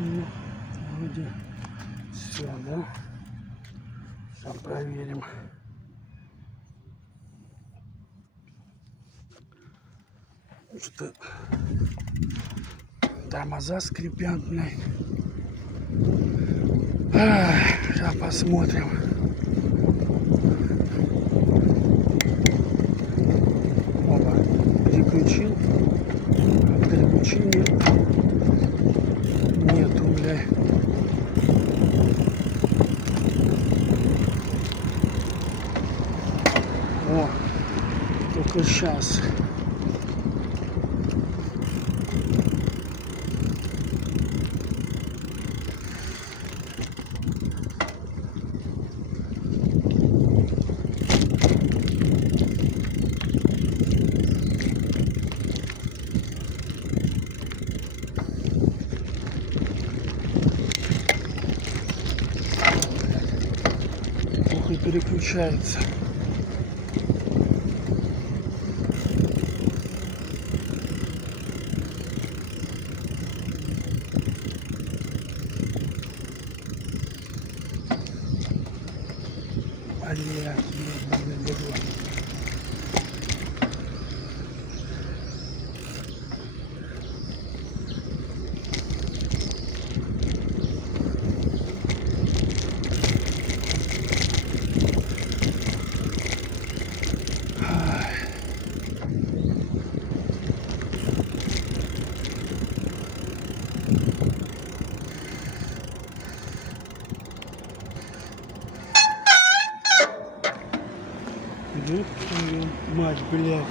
Ну, вроде все, да? Сейчас проверим. Что тормоза скрипят, блядь. Сейчас посмотрим. Опа, переключил. Переключения нету, блядь. О, только сейчас. Плохо переключается. Мать, блядь.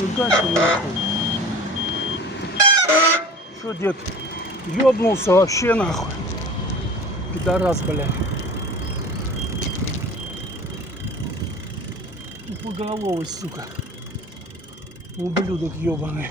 Ну дальше нахуй. Что, дед, ёбнулся вообще нахуй? Пидорас, блядь. Тупоголовый, сука. Ублюдок ёбаный.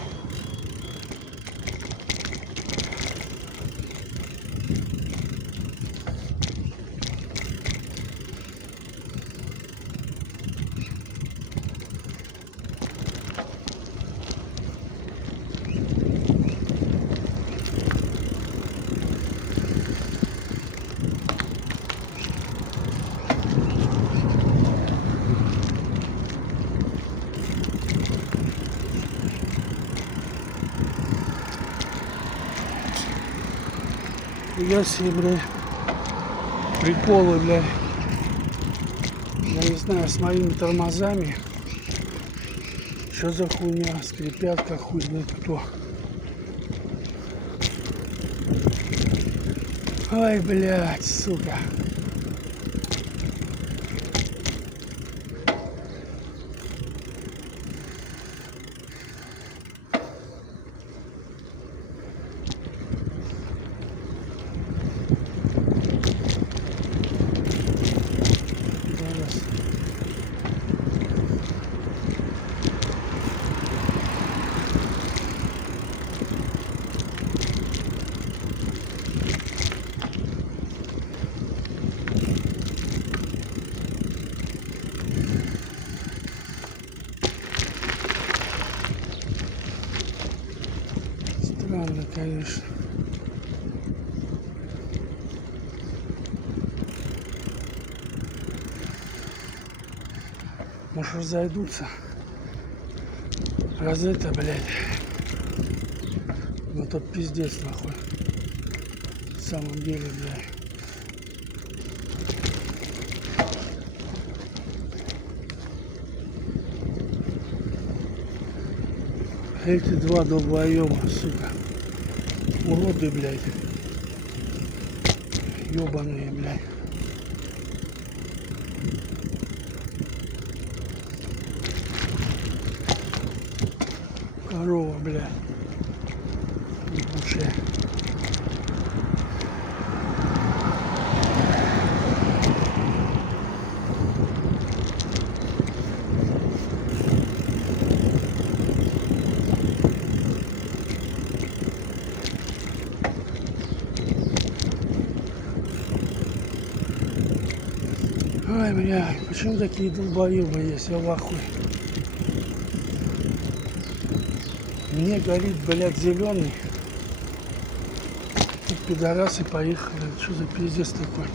Я себе, блядь, приколы, блядь. Я не знаю, с моими тормозами. Что за хуйня? Скрипят, как хуй знает кто. Ай, блядь, сука. Странно, конечно. Может, разойдутся. Раз это, блядь. Ну, тот пиздец, нахуй. В самом деле, блядь. Эти два долбоеба, сука. Уроды, блядь. Ёбаные, блядь. Корова, блядь. Ебучая. Ой, бля, почему такие долбоебы есть, я в ахуе. Мне горит, блядь, зеленый. И пидорасы поехали. Что за пиздец такой?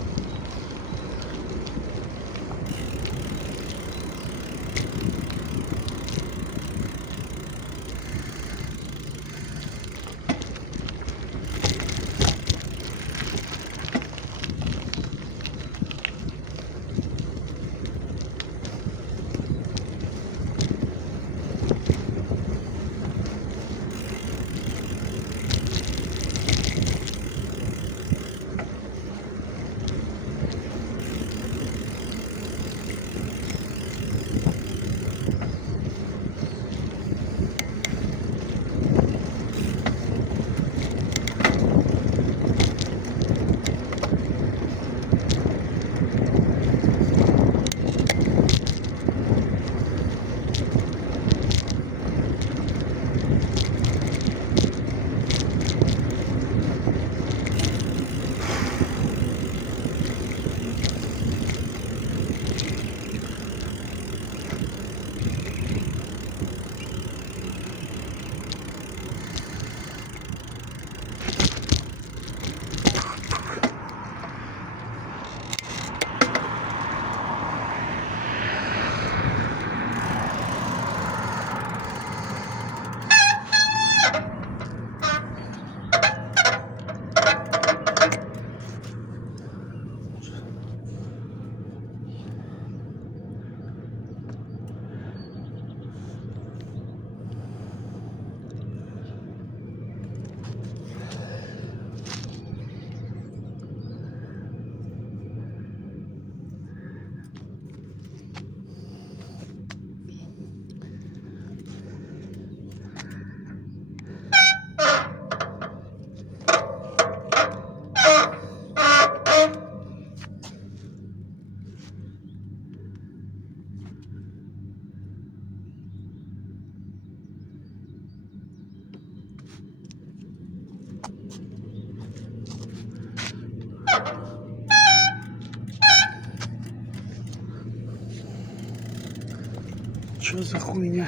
Что за хуйня?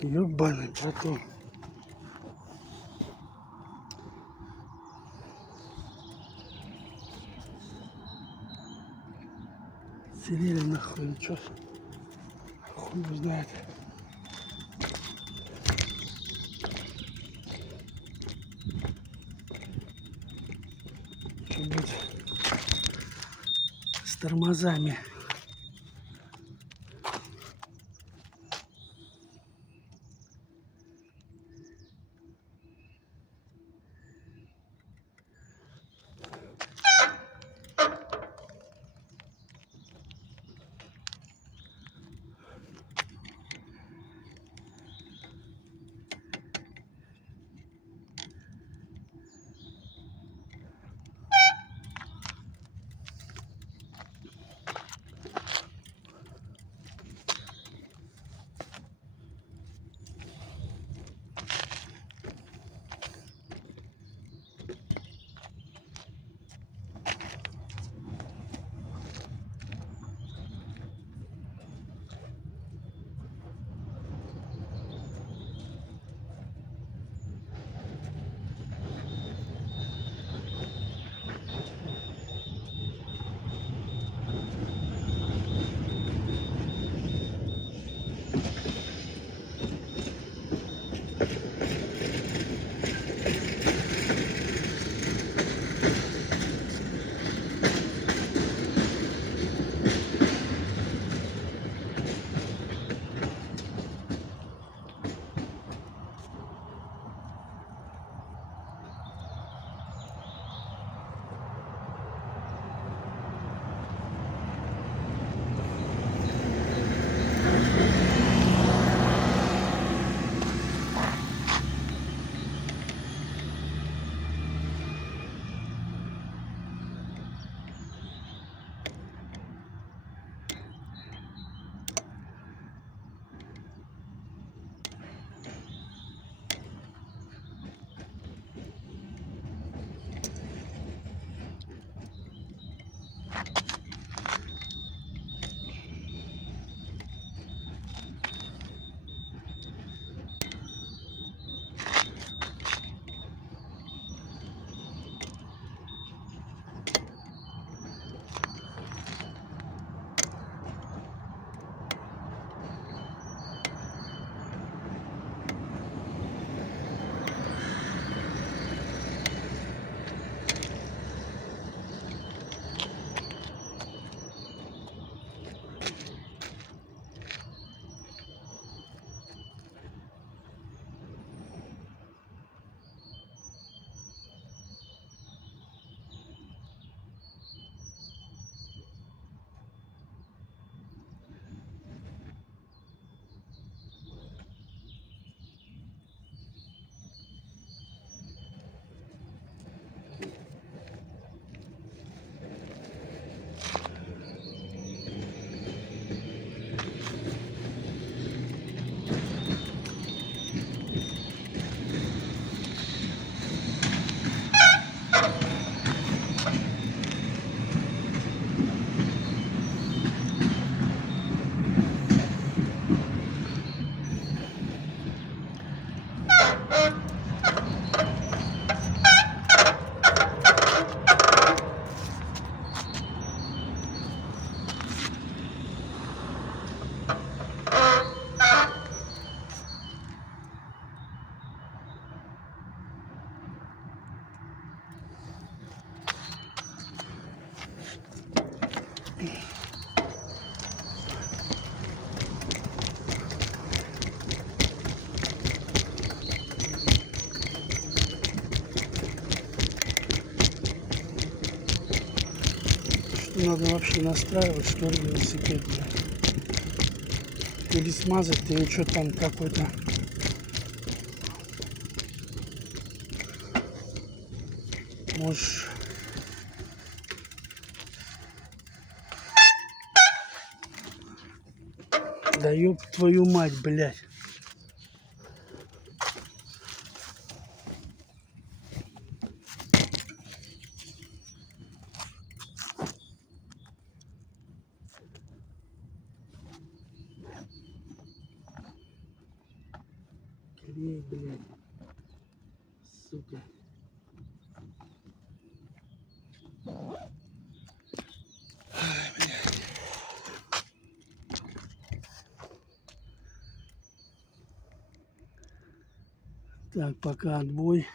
Ёбаный потом. Селили нахуй, чё? Хуй его знает. Что будет с тормозами? Что надо вообще настраивать, что ли, велосипед, блядь? Или смазать, или что там какой-то. Может. Да ёб твою мать, блядь. Клей, блядь. Сука. Так, пока отбой.